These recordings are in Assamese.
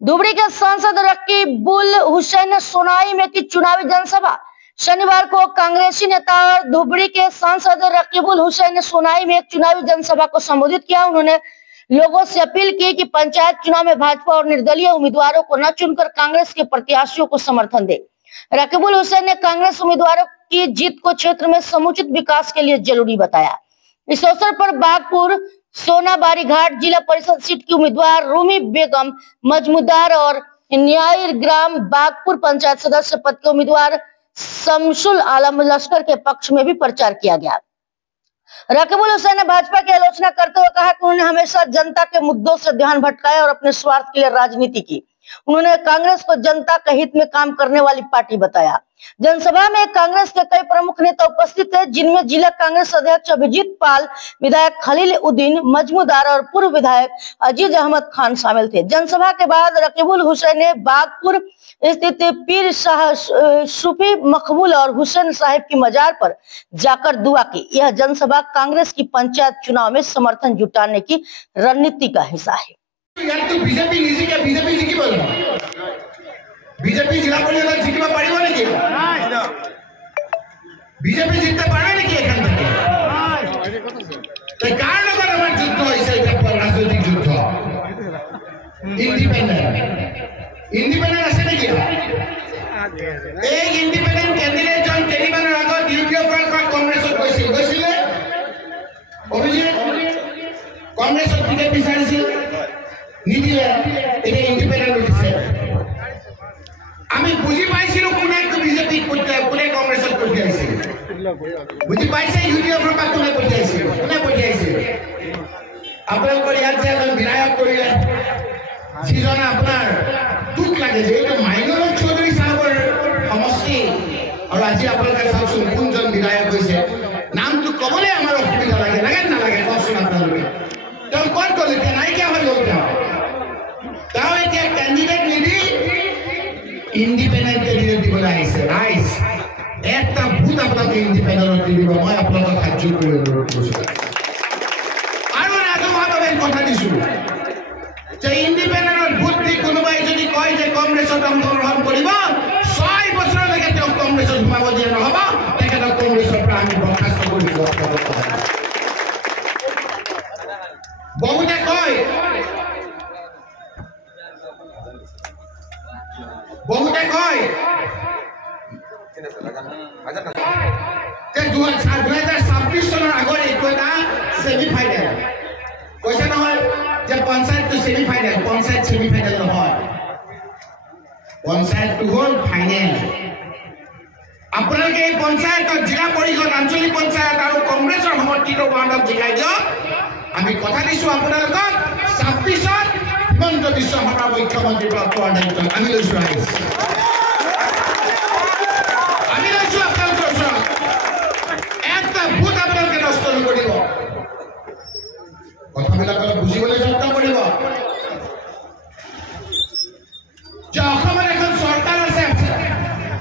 धुबरी के सांसद रकीबुल हुसैन ने सोनाई में की चुनावी जनसभा। शनिवार को कांग्रेसी नेता और धुबरी के सांसद रकीबुल हुसैन ने सोनाई में एक चुनावी जनसभा को संबोधित किया। उन्होंने लोगों से अपील की कि पंचायत चुनाव में भाजपा और निर्दलीय उम्मीदवारों को न चुनकर कांग्रेस के प्रत्याशियों को समर्थन दे। रकीबुल हुसैन ने कांग्रेस उम्मीदवारों की जीत को क्षेत्र में समुचित विकास के लिए जरूरी बताया। इस अवसर पर बागपुर सोनाबारी घाट जिला परिषद सीट की उम्मीदवार रूमी बेगम मजमूदार और न्याय ग्राम बागपुर पंचायत सदस्य पद के उम्मीदवार शमसुल आलम लश्कर के पक्ष में भी प्रचार किया गया। रकीबुल हुसैन ने भाजपा की आलोचना करते हुए कहा कि उन्होंने हमेशा जनता के मुद्दों से ध्यान भटकाया और अपने स्वार्थ के लिए राजनीति की। उन्होंने कांग्रेस को जनता के हित में काम करने वाली पार्टी बताया। जनसभा में कांग्रेस के कई प्रमुख नेता उपस्थित थे, जिनमें जिला कांग्रेस अध्यक्ष अभिजीत पाल, विधायक खलील उद्दीन मजमूदार और पूर्व विधायक अजीज अहमद खान शामिल थे। जनसभा के बाद रकीबुल हुसैन ने बागपुर स्थित पीर शाह सूफी मकबूल और हुसैन साहिब की मजार पर जाकर दुआ की। यह जनसभा कांग्रेस की पंचायत चुनाव में समर्थन जुटाने की रणनीति का हिस्सा है। यार तू बीजेपी निजी क्या बीजेपी जी की बोल बीजेपी जिला परिषद जितवा पारिबो নেকি बीजेपी जितতে পারে নাকি এখান থেকে তাই কার লগত আমার যুদ্ধ হইছে এটা রাজনৈতিক যুদ্ধ ইন্ডিপেন্ডেন্ট আছে নাকি এই ইন্ডিপেন্ডেন্ট ক্যান্ডিডেট জন টেলিমানের আগত ইউপিএফআর কংগ্রেছত গৈছিল অভিজিৎ কংগ্রেছত টিকেট বিচাৰিছিল নিদিলে এটা ইন্ডিপেন্ডেন্ট হইছে আমি বুঝি পাইছিলো কোনে বিজেপি কোনে কংগ্রেছত পঠিয়াইছে বুঝি পাইছে ইউপিএফআর পৰা কোনে পঠিয়াইছে আপোনালোকৰ ইয়াত যে এজন বিধায়ক কৰিলে যিজন আপোনাৰ দুখ লাগে যে এইটো মাইনৰ চৌধুৰী সাহেবৰ সমষ্টি আৰু আজি আপোনালোকে চাওকচোন কোনজন বিধায়ক হৈছে নামটো কবলৈ আমাৰ অসুবিধা লাগে নালাগে কওকচোন আপোনালোকে তেওঁ ক'ত গ'ল এতিয়া নাইকিয়া হৈ গ'ল তেওঁ এতিয়া কেণ্ডিডেট নিদি ইণ্ডিপেণ্ডেণ্ট কেণ্ডিডেট দিবলৈ আহিছে ৰাইজ একটা ভোট আপোনালোকে ইণ্ডিপেণ্ডেণ্টত দি দিব মই আপোনালোকক সাহায্য কৰি অনুৰোধ কৰিছোঁ আৰু ৰাজহুৱাভাৱে কথা দিছোঁ যে ইণ্ডিপেণ্ডেণ্টত ভোট দি কোনোবাই যদি কয় যে কংগ্ৰেছত অংশগ্ৰহণ কৰিব 6 বছৰলৈকে তেওঁ কংগ্ৰেছত সোমাব দিয়া নহ'ব তেখেতক কংগ্ৰেছৰ পৰা আমি বৰ্খাস্ত কৰি দিব বহুতে কয় যে 2026 চনৰ আগত এইটো এটা ছেমি ফাইনেল কৈছে নহয় যে পঞ্চায়তটো semi final panchayat semi final নহয় পঞ্চায়তটো হ'ল ফাইনেল আপোনালোকে এই পঞ্চায়তত জিলা পৰিষদ আঞ্চলিক পঞ্চায়ত আৰু কংগ্ৰেছৰ সমৰ্থিত ৱাৰ্ডত জিকাই দিয়ক আমি কথা দিছোঁ আপোনালোকক 26ত হিমন্ত বিশ্ব শৰ্মা মুখ্যমন্ত্ৰীৰ পৰা পোৱাৰ দায়িত্ব আমি লৈছোঁ ৰাইজ কথাবিলাক বুজিবলৈ যত্ন কৰিব যে অসমৰ এখন চৰকাৰ আছে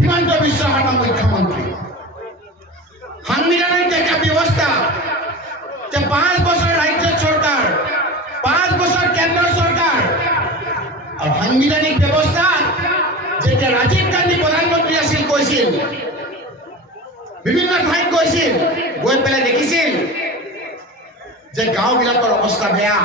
হিমন্ত বিশ্ব শৰ্মা মুখ্যমন্ত্ৰী সাংবিধানিক একটা ব্যৱস্থা যে 5 বছৰ ৰাজ্য চৰকাৰ 5 বছৰ কেন্দ্ৰ চৰকাৰ আৰু সাংবিধানিক ব্যৱস্থা যেতিয়া ৰাজীৱ গান্ধী প্ৰধানমন্ত্ৰী আছিল কৈছিল বিভিন্ন ঠাইত গৈছিল গৈ পেলাই দেখিছিল যে গাঁওবিলাকৰ অৱস্থা বেয়া।